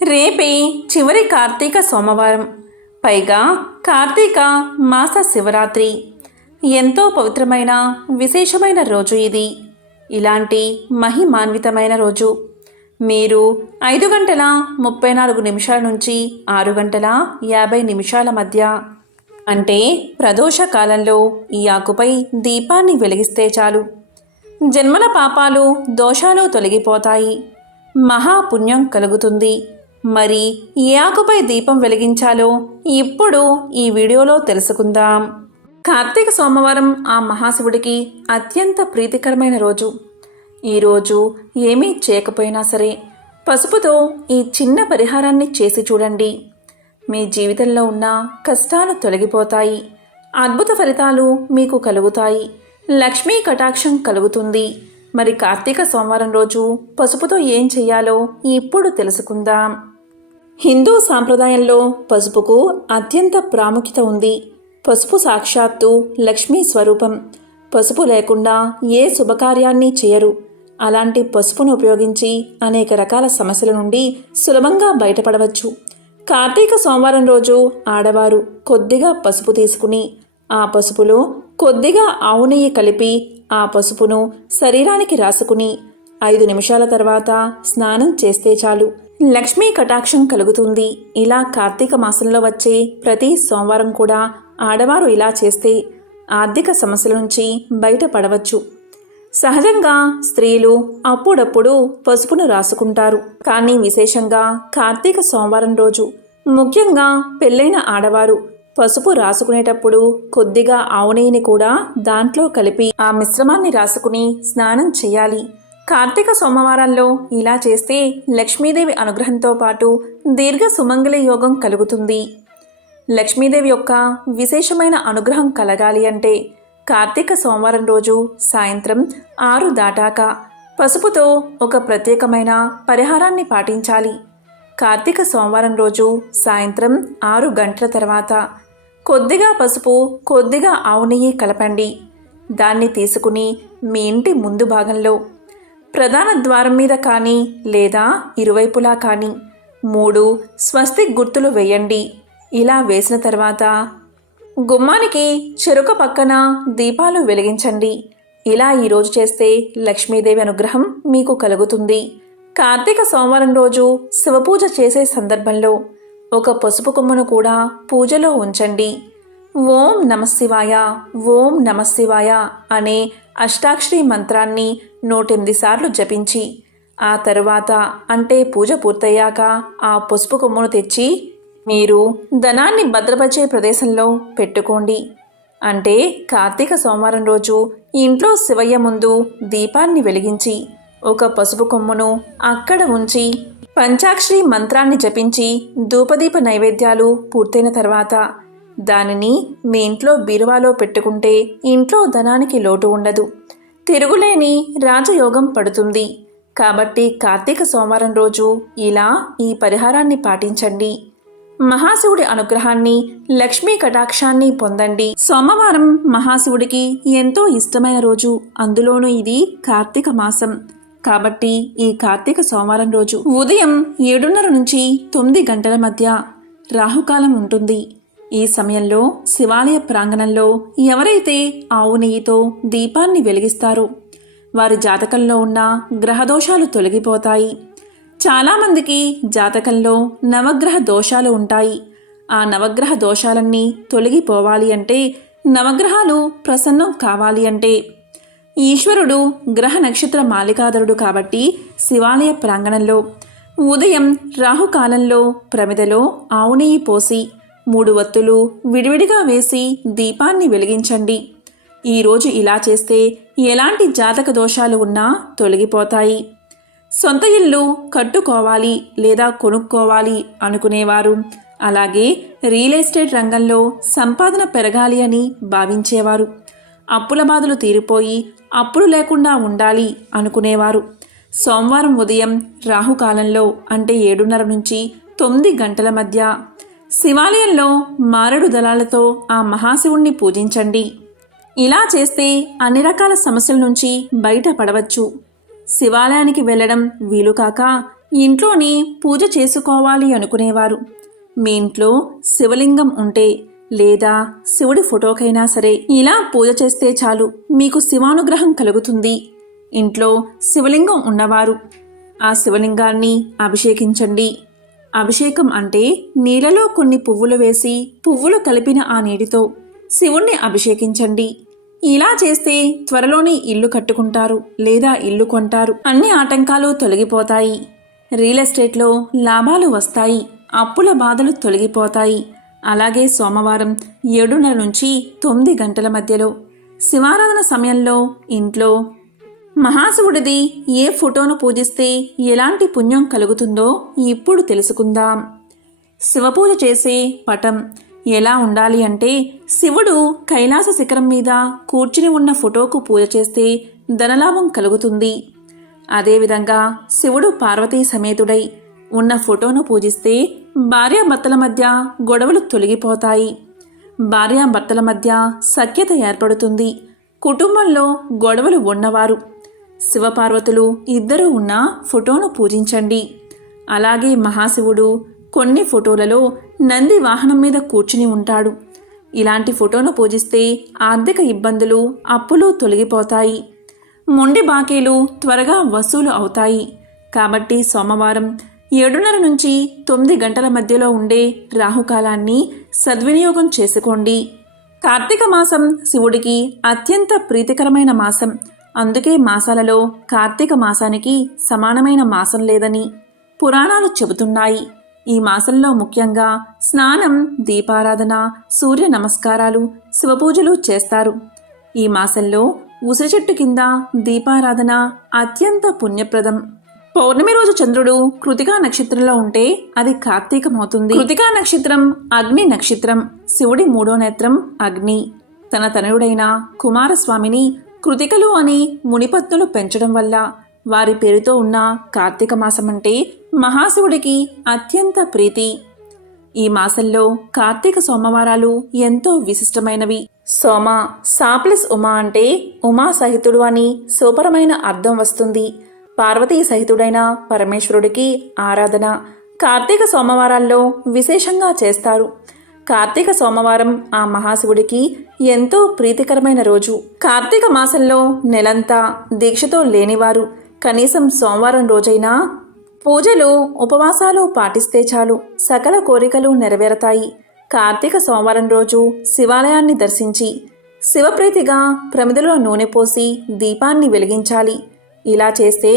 రేపే చివరి కార్తీక సోమవారం, పైగా కార్తీక మాస శివరాత్రి. ఎంతో పవిత్రమైన విశేషమైన రోజు ఇది. ఇలాంటి మహిమాన్వితమైన రోజు మీరు 5:34 నుంచి 6:50 మధ్య, అంటే ప్రదోష కాలంలో ఈ ఆకుపై దీపాన్ని వెలిగిస్తే చాలు. జన్మల పాపాలు దోషాలు తొలగిపోతాయి, మహాపుణ్యం కలుగుతుంది. మరి ఏ ఆకుపై దీపం వెలిగించాలో ఇప్పుడు ఈ వీడియోలో తెలుసుకుందాం. కార్తీక సోమవారం ఆ మహాశివుడికి అత్యంత ప్రీతికరమైన రోజు. ఈరోజు ఏమీ చేయకపోయినా సరే పసుపుతో ఈ చిన్న పరిహారాన్ని చేసి చూడండి. మీ జీవితంలో ఉన్న కష్టాలు తొలగిపోతాయి, అద్భుత ఫలితాలు మీకు కలుగుతాయి, లక్ష్మీ కటాక్షం కలుగుతుంది. మరి కార్తీక సోమవారం రోజు పసుపుతో ఏం చెయ్యాలో ఇప్పుడు తెలుసుకుందాం. హిందూ సాంప్రదాయంలో పసుపుకు అత్యంత ప్రాముఖ్యత ఉంది. పసుపు సాక్షాత్తు లక్ష్మీ స్వరూపం. పసుపు లేకుండా ఏ శుభకార్యాన్ని చేయరు. అలాంటి పసుపును ఉపయోగించి అనేక రకాల సమస్యల నుండి సులభంగా బయటపడవచ్చు. కార్తీక సోమవారం రోజు ఆడవారు కొద్దిగా పసుపు తీసుకుని ఆ పసుపులో కొద్దిగా ఆవు నెయ్యి కలిపి ఆ పసుపును శరీరానికి రాసుకుని 5 నిమిషాల తర్వాత స్నానం చేస్తే చాలు, లక్ష్మీ కటాక్షం కలుగుతుంది. ఇలా కార్తీక మాసంలో వచ్చే ప్రతి సోమవారం కూడా ఆడవారు ఇలా చేస్తే ఆర్థిక సమస్యల నుంచి బయటపడవచ్చు. సహజంగా స్త్రీలు అప్పుడప్పుడు పసుపును రాసుకుంటారు, కానీ విశేషంగా కార్తీక సోమవారం రోజు ముఖ్యంగా పెళ్ళైన ఆడవారు పసుపు రాసుకునేటప్పుడు కొద్దిగా ఆవు నెయ్యిని కూడా దాంట్లో కలిపి ఆ మిశ్రమాన్ని రాసుకుని స్నానం చేయాలి. కార్తీక సోమవారాల్లో ఇలా చేస్తే లక్ష్మీదేవి అనుగ్రహంతో పాటు దీర్ఘ సుమంగళి యోగం కలుగుతుంది. లక్ష్మీదేవి యొక్క విశేషమైన అనుగ్రహం కలగాలి అంటే కార్తీక సోమవారం రోజు సాయంత్రం 6 దాటాక పసుపుతో ఒక ప్రత్యేకమైన పరిహారాన్ని పాటించాలి. కార్తీక సోమవారం రోజు సాయంత్రం 6 గంటల తర్వాత కొద్దిగా పసుపు కొద్దిగా ఆవు నెయ్యి కలపండి. దాన్ని తీసుకుని మీ ఇంటి ముందు భాగంలో ప్రధాన ద్వారం మీద కానీ లేదా ఇరువైపులా కానీ 3 స్వస్తిక్ గుర్తులు వేయండి. ఇలా వేసిన తర్వాత గుమ్మానికి చెరుక పక్కన దీపాలు వెలిగించండి. ఇలా ఈరోజు చేస్తే లక్ష్మీదేవి అనుగ్రహం మీకు కలుగుతుంది. కార్తీక సోమవారం రోజు శివపూజ చేసే సందర్భంలో ఒక పసుపు కొమ్మను కూడా పూజలో ఉంచండి. ఓం నమశివాయ, ఓం నమశివాయ అనే అష్టాక్షరి మంత్రాన్ని 108 సార్లు జపించి ఆ తరువాత, అంటే పూజ పూర్తయ్యాక ఆ పసుపు కొమ్మను తెచ్చి మీరు ధనాన్ని భద్రపరిచే ప్రదేశంలో పెట్టుకోండి. అంటే కార్తీక సోమవారం రోజు ఇంట్లో శివయ్య ముందు దీపాన్ని వెలిగించి ఒక పసుపు కొమ్మును అక్కడ ఉంచి పంచాక్షరి మంత్రాన్ని జపించి ధూపదీప నైవేద్యాలు పూర్తయిన తర్వాత దానిని మీ ఇంట్లో బీరువాలో పెట్టుకుంటే ఇంట్లో ధనానికి లోటు ఉండదు, తిరుగులేని రాజయోగం పడుతుంది. కాబట్టి కార్తీక సోమవారం రోజు ఇలా ఈ పరిహారాన్ని పాటించండి. మహాశివుడి అనుగ్రహాన్ని, లక్ష్మీ కటాక్షాన్ని పొందండి. సోమవారం మహాశివుడికి ఎంతో ఇష్టమైన రోజు, అందులోనూ ఇది కార్తీక మాసం. కాబట్టి ఈ కార్తీక సోమవారం రోజు ఉదయం 7:30 నుంచి 9 గంటల మధ్య రాహుకాలం ఉంటుంది. ఈ సమయంలో శివాలయ ప్రాంగణంలో ఎవరైతే ఆవు నెయ్యితో దీపాన్ని వెలిగిస్తారో వారి జాతకంలో ఉన్న గ్రహదోషాలు తొలగిపోతాయి. చాలామందికి జాతకంలో నవగ్రహ దోషాలు ఉంటాయి. ఆ నవగ్రహ దోషాలన్నీ తొలగిపోవాలి అంటే, నవగ్రహాలు ప్రసన్నం కావాలి అంటే ఈశ్వరుడు గ్రహ నక్షత్ర మాలికాధరుడు. కాబట్టి శివాలయ ప్రాంగణంలో ఉదయం రాహుకాలంలో ప్రమిదలో ఆవు నెయ్యి పోసి 3 వత్తులు విడివిడిగా వేసి దీపాన్ని వెలిగించండి. ఈరోజు ఇలా చేస్తే ఎలాంటి జాతక దోషాలు ఉన్నా తొలగిపోతాయి. సొంత ఇల్లు కట్టుకోవాలి లేదా కొనుక్కోవాలి అనుకునేవారు, అలాగే రియల్ ఎస్టేట్ రంగంలో సంపాదన పెరగాలి అని భావించేవారు, అప్పుల బాధలు తీరిపోయి అప్పులు లేకుండా ఉండాలి అనుకునేవారు సోమవారం ఉదయం రాహుకాలంలో, అంటే 7:30 నుంచి 9 గంటల మధ్య శివాలయంలో మారేడు దళాలతో ఆ మహాశివుణ్ణి పూజించండి. ఇలా చేస్తే అన్ని రకాల సమస్యల నుంచి బయటపడవచ్చు. శివాలయానికి వెళ్ళడం వీలుకాక ఇంట్లోనే పూజ చేసుకోవాలి అనుకునేవారు మీ ఇంట్లో శివలింగం ఉంటే లేదా శివుడి ఫోటోకైనా సరే ఇలా పూజ చేస్తే చాలు మీకు శివానుగ్రహం కలుగుతుంది. ఇంట్లో శివలింగం ఉన్నవారు ఆ శివలింగాన్ని అభిషేకించండి. అభిషేకం అంటే నీళ్ళలో కొన్ని పువ్వులు వేసి పువ్వులు కలిపిన ఆ నీటితో శివుణ్ణి అభిషేకించండి. ఇలా చేస్తే త్వరలోనే ఇల్లు కట్టుకుంటారు లేదా ఇల్లు కొంటారు. అన్ని ఆటంకాలు తొలగిపోతాయి. రియల్ ఎస్టేట్లో లాభాలు వస్తాయి. అప్పుల బాధలు తొలగిపోతాయి. అలాగే సోమవారం 7:30 నుంచి 9 గంటల మధ్యలో శివారాధన సమయంలో ఇంట్లో మహాశివుడిది ఏ ఫోటోను పూజిస్తే ఎలాంటి పుణ్యం కలుగుతుందో ఇప్పుడు తెలుసుకుందాం. శివపూజ చేసే పటం ఎలా ఉండాలి అంటే శివుడు కైలాస శిఖరం మీద కూర్చుని ఉన్న ఫోటోకు పూజ చేస్తే ధనలాభం కలుగుతుంది. అదేవిధంగా శివుడు పార్వతీ సమేతుడై ఉన్న ఫోటోను పూజిస్తే భార్యాభర్తల మధ్య గొడవలు తొలగిపోతాయి. భార్యాభర్తల మధ్య సఖ్యత ఏర్పడుతుంది. కుటుంబంలో గొడవలు ఉన్నవారు శివపార్వతులు ఇద్దరూ ఉన్న ఫోటోను పూజించండి. అలాగే మహాశివుడు కొన్ని ఫోటోలలో నంది వాహనం మీద కూర్చుని ఉంటాడు. ఇలాంటి ఫోటోను పూజిస్తే ఆర్థిక ఇబ్బందులు అప్పులు తొలగిపోతాయి. మొండి బాకీలు త్వరగా వసూలు అవుతాయి. కాబట్టి సోమవారం 7:30 నుంచి 9 గంటల మధ్యలో ఉండే రాహుకాలాన్ని సద్వినియోగం చేసుకోండి. కార్తీక మాసం శివుడికి అత్యంత ప్రీతికరమైన మాసం. అందుకే మాసాలలో కార్తీక మాసానికి సమానమైన మాసం లేదని పురాణాలు చెబుతున్నాయి. ఈ మాసంలో ముఖ్యంగా స్నానం, దీపారాధన, సూర్య నమస్కారాలు, శివపూజలు చేస్తారు. ఈ మాసంలో ఉసిరి చెట్టు కింద దీపారాధన అత్యంత పుణ్యప్రదం. పౌర్ణమి రోజు చంద్రుడు కృతికా నక్షత్రంలో ఉంటే అది కార్తీకమవుతుంది. కృతికా నక్షత్రం అగ్ని నక్షత్రం. శివుడి 3వ నేత్రం అగ్ని. తన తనయుడైన కుమారస్వామిని కృతికలు అని మునిపత్నులు పెంచడం వల్ల వారి పేరుతో ఉన్న కార్తీక మాసం అంటే మహాశివుడికి అత్యంత ప్రీతి. ఈ మాసంలో కార్తీక సోమవారాలు ఎంతో విశిష్టమైనవి. సోమ సాప్లస్ ఉమా అంటే ఉమా సహితుడు అని శుభ్రమైన అర్థం వస్తుంది. పార్వతీ సహితుడైన పరమేశ్వరుడికి ఆరాధన కార్తీక సోమవారాల్లో విశేషంగా చేస్తారు. కార్తీక సోమవారం ఆ మహాశివుడికి ఎంతో ప్రీతికరమైన రోజు. కార్తీక మాసంలో నెలంతా దీక్షతో లేనివారు కనీసం సోమవారం రోజైనా పూజలు, ఉపవాసాలు పాటిస్తే చాలు సకల కోరికలు నెరవేరతాయి. కార్తీక సోమవారం రోజు శివాలయాన్ని దర్శించి శివప్రీతిగా ప్రమిదలో నూనె పోసి దీపాన్ని వెలిగించాలి. ఇలా చేస్తే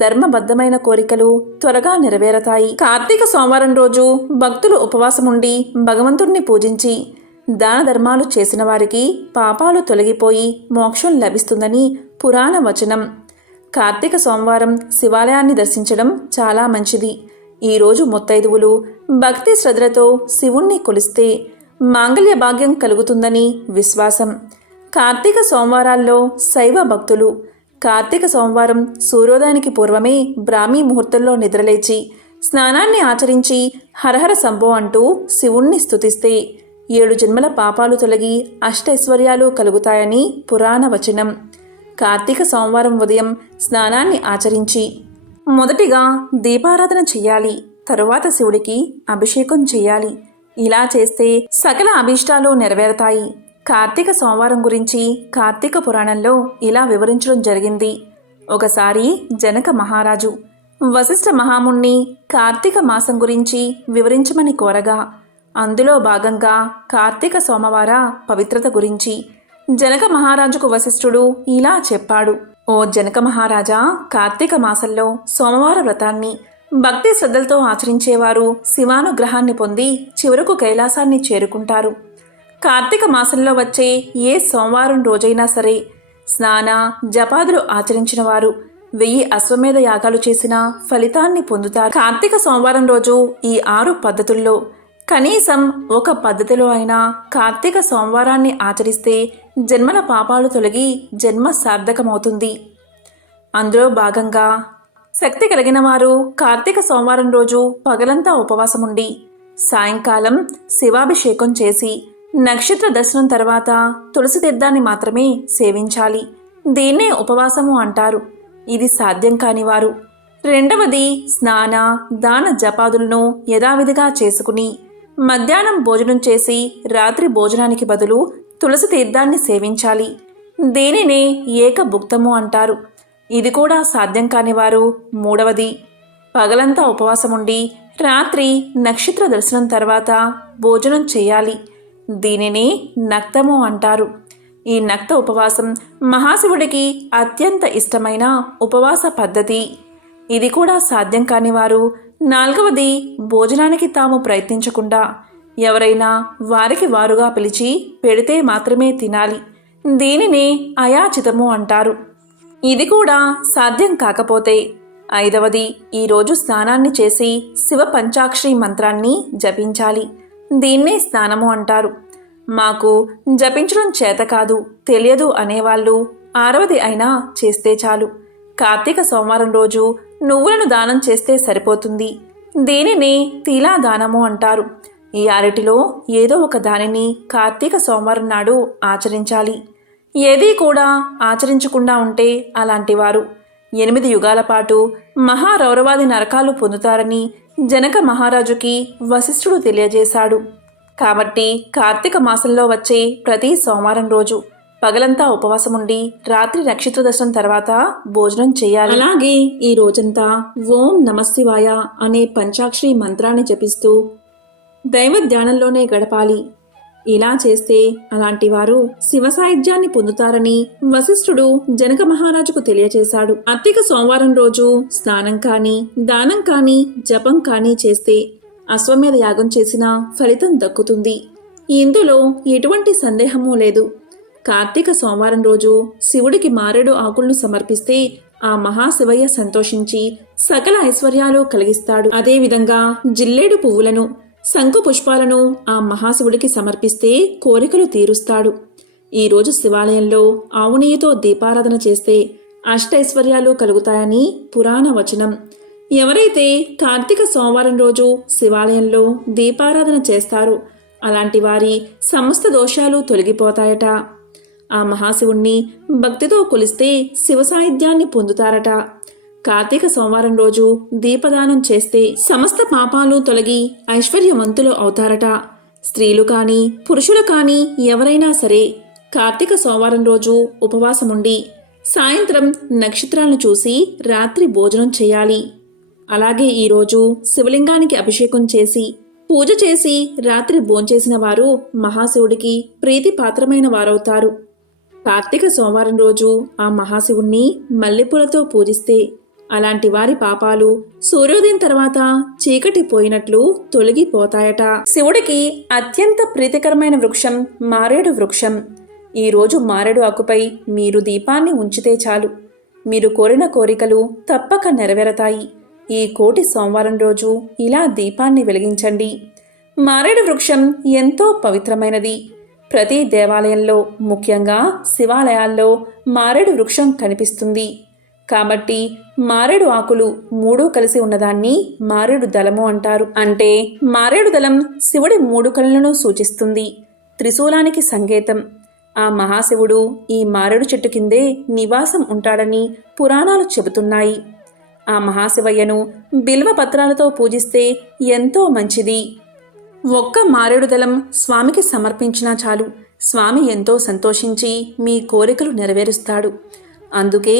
ధర్మబద్ధమైన కోరికలు త్వరగా నెరవేరతాయి. కార్తీక సోమవారం రోజు భక్తులు ఉపవాసముండి భగవంతుడిని పూజించి దాన ధర్మాలు చేసిన వారికి పాపాలు తొలగిపోయి మోక్షం లభిస్తుందని పురాణ వచనం. కార్తీక సోమవారం శివాలయాన్ని దర్శించడం చాలా మంచిది. ఈరోజు ముత్తైదువులు భక్తి శ్రద్ధలతో శివుణ్ణి కొలిస్తే మాంగళ్య భాగ్యం కలుగుతుందని విశ్వాసం. కార్తీక సోమవారాల్లో శైవ భక్తులు కార్తీక సోమవారం సూర్యోదయానికి పూర్వమే బ్రాహ్మీ ముహూర్తంలో నిద్రలేచి స్నానాన్ని ఆచరించి హరహర శంభో అంటూ శివుణ్ణి స్తుతిస్తే 7 జన్మల పాపాలు తొలగి అష్టైశ్వర్యాలు కలుగుతాయని పురాణ వచనం. కార్తీక సోమవారం ఉదయం స్నానాన్ని ఆచరించి మొదటిగా దీపారాధన చెయ్యాలి. తరువాత శివుడికి అభిషేకం చెయ్యాలి. ఇలా చేస్తే సకల అభీష్టాలు నెరవేరతాయి. కార్తీక సోమవారం గురించి కార్తీక పురాణంలో ఇలా వివరించడం జరిగింది. ఒకసారి జనక మహారాజు వశిష్ఠ మహాముని కార్తీక మాసం గురించి వివరించమని కోరగా అందులో భాగంగా కార్తీక సోమవార పవిత్రత గురించి జనక మహారాజుకు వశిష్ఠుడు ఇలా చెప్పాడు. ఓ జనక మహారాజా, కార్తీక మాసంలో సోమవార వ్రతాన్ని భక్తి శ్రద్ధలతో ఆచరించేవారు శివానుగ్రహాన్ని పొంది చివరకు కైలాసాన్ని చేరుకుంటారు. కార్తీక మాసంలో వచ్చే ఏ సోమవారం రోజైనా సరే స్నాన జపాదులు ఆచరించిన వారు 1000 అశ్వమేధ యాగాలు చేసిన ఫలితాన్ని పొందుతారు. కార్తీక సోమవారం రోజు ఈ 6 పద్ధతుల్లో కనీసం ఒక పద్ధతిలో అయినా కార్తీక సోమవారాన్ని ఆచరిస్తే జన్మల పాపాలు తొలగి జన్మ సార్థకమవుతుంది. అందులో భాగంగా శక్తి కలిగిన వారు కార్తీక సోమవారం రోజు పగలంతా ఉపవాసముండి సాయంకాలం శివాభిషేకం చేసి నక్షత్ర దర్శనం తర్వాత తులసి తీర్థాన్ని మాత్రమే సేవించాలి. దీన్నే ఉపవాసము అంటారు. ఇది సాధ్యం కానివారు రెండవది స్నాన దాన జపాదులను యథావిధిగా చేసుకుని మధ్యాహ్నం భోజనం చేసి రాత్రి భోజనానికి బదులు తులసి తీర్థాన్ని సేవించాలి. దీనినే ఏకభుక్తము అంటారు. ఇది కూడా సాధ్యం కాని వారు మూడవది పగలంతా ఉపవాసముండి రాత్రి నక్షత్ర దర్శనం తర్వాత భోజనం చేయాలి. దీనిని నక్తము అంటారు. ఈ నక్త ఉపవాసం మహాశివుడికి అత్యంత ఇష్టమైన ఉపవాస పద్ధతి. ఇది కూడా సాధ్యం కాని వారు నాలుగవది భోజనానికి తాము ప్రయత్నించకుండా ఎవరైనా వారికి వారుగా పిలిచి పెడితే మాత్రమే తినాలి. దీనినే అయాచితము అంటారు. ఇది కూడా సాధ్యం కాకపోతే ఐదవది ఈరోజు స్నానాన్ని చేసి శివ పంచాక్షరి మంత్రాన్ని జపించాలి. దీన్నే స్నానము అంటారు. మాకు జపించడం చేత కాదు, తెలియదు అనేవాళ్ళు ఆరవది అయినా చేస్తే చాలు. కార్తీక సోమవారం రోజు నువ్వులను దానం చేస్తే సరిపోతుంది. దీనినే తిలా దానము అంటారు. ఈ ఆరిటిలో ఏదో ఒక దానిని కార్తీక సోమవారం నాడు ఆచరించాలి. ఏదీ కూడా ఆచరించకుండా ఉంటే అలాంటి వారు 8 యుగాల పాటు మహారౌరవాది నరకాలు పొందుతారని జనక మహారాజుకి వశిష్ఠుడు తెలియజేశాడు. కాబట్టి కార్తీక మాసంలో వచ్చే ప్రతి సోమవారం రోజు పగలంతా ఉపవాసముండి రాత్రి నక్షత్ర దర్శనం తర్వాత భోజనం చేయాలి. అలాగే ఈ రోజంతా ఓం నమశివాయ అనే పంచాక్షరి మంత్రాన్ని జపిస్తూ దైవ ధ్యానంలోనే గడపాలి. ఇలా చేస్తే అలాంటి వారు శివ సాయుధ్యాన్ని పొందుతారని వశిష్ఠుడు జనక మహారాజుకు తెలియజేశాడు. కార్తీక సోమవారం రోజు స్నానం కానీ దానం కానీ జపం కానీ చేస్తే అశ్వమేధ యాగం చేసిన ఫలితం దక్కుతుంది. ఇందులో ఎటువంటి సందేహమూ లేదు. కార్తీక సోమవారం రోజు శివుడికి మారేడు ఆకులను సమర్పిస్తే ఆ మహాశివయ్య సంతోషించి సకల ఐశ్వర్యాలు కలిగిస్తాడు. అదేవిధంగా జిల్లేడు పువ్వులను శంకు పుష్పాలను ఆ మహాశివుడికి సమర్పిస్తే కోరికలు తీరుస్తాడు. ఈరోజు శివాలయంలో ఆవు నెయ్యితో దీపారాధన చేస్తే అష్టైశ్వర్యాలు కలుగుతాయని పురాణ వచనం. ఎవరైతే కార్తీక సోమవారం రోజు శివాలయంలో దీపారాధన చేస్తారో అలాంటి వారి సమస్త దోషాలు తొలగిపోతాయట. ఆ మహాశివుణ్ణి భక్తితో కొలిస్తే శివ సాయుధ్యాన్ని పొందుతారట. కార్తీక సోమవారం రోజు దీపదానం చేస్తే సమస్త పాపాలు తొలగి ఐశ్వర్యవంతులు అవుతారట. స్త్రీలు కానీ పురుషులు కానీ ఎవరైనా సరే కార్తీక సోమవారం రోజు ఉపవాసముండి సాయంత్రం నక్షత్రాలను చూసి రాత్రి భోజనం చేయాలి. అలాగే ఈరోజు శివలింగానికి అభిషేకం చేసి పూజ చేసి రాత్రి భోంచేసిన వారు మహాశివుడికి ప్రీతిపాత్రమైన వారవుతారు. కార్తీక సోమవారం రోజు ఆ మహాశివుణ్ణి మల్లెపూలతో పూజిస్తే అలాంటి వారి పాపాలు సూర్యోదయం తర్వాత చీకటి పోయినట్లు తొలగిపోతాయట. శివుడికి అత్యంత ప్రీతికరమైన వృక్షం మారేడు వృక్షం. ఈరోజు మారేడు ఆకుపై మీరు దీపాన్ని ఉంచితే చాలు, మీరు కోరిన కోరికలు తప్పక నెరవేరతాయి. ఈ కోటి సోమవారం రోజు ఇలా దీపాన్ని వెలిగించండి. మారేడు వృక్షం ఎంతో పవిత్రమైనది. ప్రతి దేవాలయంలో ముఖ్యంగా శివాలయాల్లో మారేడు వృక్షం కనిపిస్తుంది. కాబట్టి మారేడు ఆకులు 3 కలిసి ఉన్నదాన్ని మారేడు దళము అంటారు. అంటే మారేడు దళం శివుడి 3 కళ్ళను సూచిస్తుంది, త్రిశూలానికి సంకేతం. ఆ మహాశివుడు ఈ మారేడు చెట్టు కిందే నివాసం ఉంటాడని పురాణాలు చెబుతున్నాయి. ఆ మహాశివయ్యను బిల్వ పత్రాలతో పూజిస్తే ఎంతో మంచిది. ఒక్క మారేడు దళం స్వామికి సమర్పించినా చాలు, స్వామి ఎంతో సంతోషించి మీ కోరికలు నెరవేరుస్తాడు. అందుకే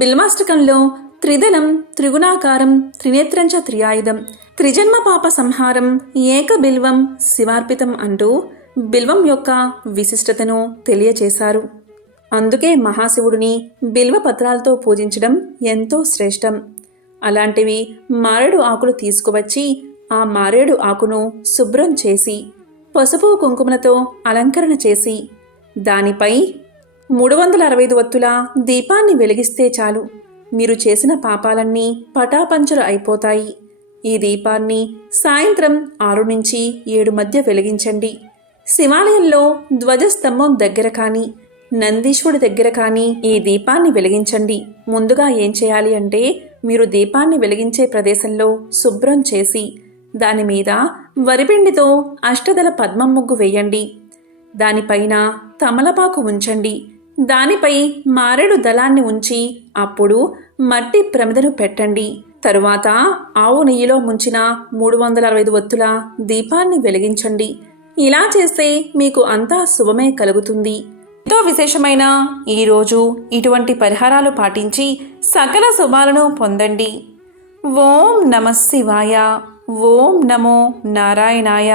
బిల్వాష్టకంలో త్రిదళం త్రిగుణాకారం త్రినేత్రంచ త్రియాయుధం త్రిజన్మ పాప సంహారం ఏక బిల్వం శివార్పితం అంటూ బిల్వం యొక్క విశిష్టతను తెలియచేశారు. అందుకే మహాశివుడిని బిల్వ పత్రాలతో పూజించడం ఎంతో శ్రేష్టం. అలాంటివి మారేడు ఆకులు తీసుకువచ్చి ఆ మారేడు ఆకును శుభ్రం చేసి పసుపు కుంకుమలతో అలంకరణ చేసి దానిపై 365 ఒత్తుల దీపాన్ని వెలిగిస్తే చాలు, మీరు చేసిన పాపాలన్నీ పటాపంచలు అయిపోతాయి. ఈ దీపాన్ని సాయంత్రం 6 నుంచి 7 మధ్య వెలిగించండి. శివాలయంలో ధ్వజస్తంభం దగ్గర కానీ నందీశ్వరుడి దగ్గర కానీ ఈ దీపాన్ని వెలిగించండి. ముందుగా ఏం చేయాలి అంటే మీరు దీపాన్ని వెలిగించే ప్రదేశంలో శుభ్రం చేసి దాని మీద వరిపిండితో అష్టదళ పద్మం ముగ్గు వేయండి. దానిపైన తమలపాకు ఉంచండి. దానిపై మారేడు దళాన్ని ఉంచి అప్పుడు మట్టి ప్రమిదను పెట్టండి. తరువాత ఆవు నెయ్యిలో ముంచిన 365 ఒత్తుల దీపాన్ని వెలిగించండి. ఇలా చేస్తే మీకు అంతా శుభమే కలుగుతుంది. ఎంతో విశేషమైన ఈరోజు ఇటువంటి పరిహారాలు పాటించి సకల శుభాలను పొందండి. ఓం నమః శివాయ. ఓం నమో నారాయణాయ.